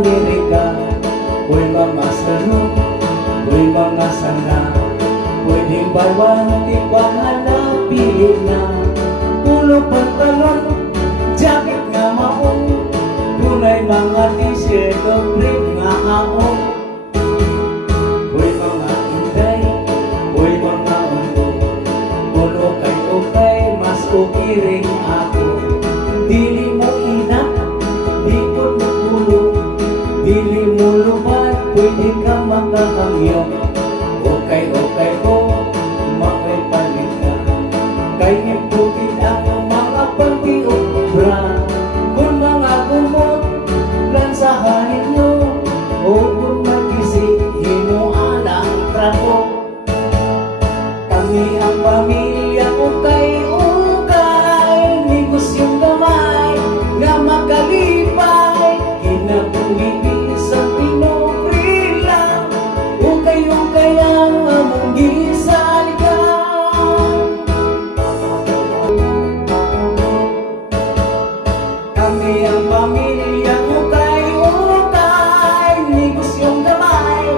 Amerika. Uy mga sanong, uy mga sana, pwedeng bawang di pangalapin na. Pulo pantalon, jacket nga maong, tunay mga t-shirt o brief nga aong. Uy mga inday, uy mga undo, pulo kay ukay, mas ukiring ako. Dili mo ina, di ko napulo, dili mo lupat, pwede ka makahangyo. Okay ko, makay palit ka, kay imputid ang mga pagtiobra. Kung mga gumot, lansahanin nyo, o kung magisihin mo alang trapo. Kami ang pamilya ukay-ukay, negosyong gamay nga makalipay, kinabuhi sa pinoprila, ukay-ukay ang among gisaligan. Kami ang pamilya ukay-ukay, negosyong gamay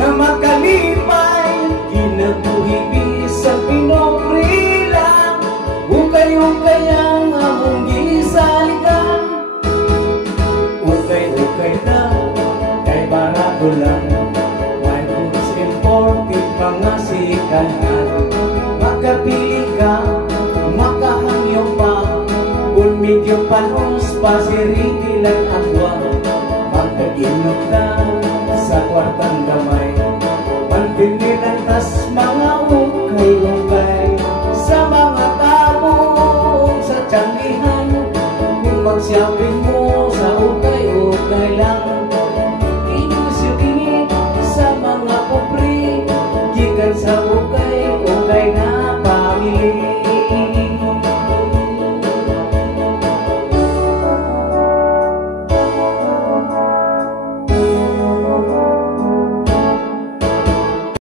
nga makalipay, kinabuhi sa pinoprila, ukay-ukay ang among gisaligan. Ukay-ukay na, kay barato lang, one books imported mga silikanan. Makapili ka, makahangyo pa, kung medyo panos pa siriti lang agwa. Magkaginot na sa kwartang gamay, pantinilang tas mga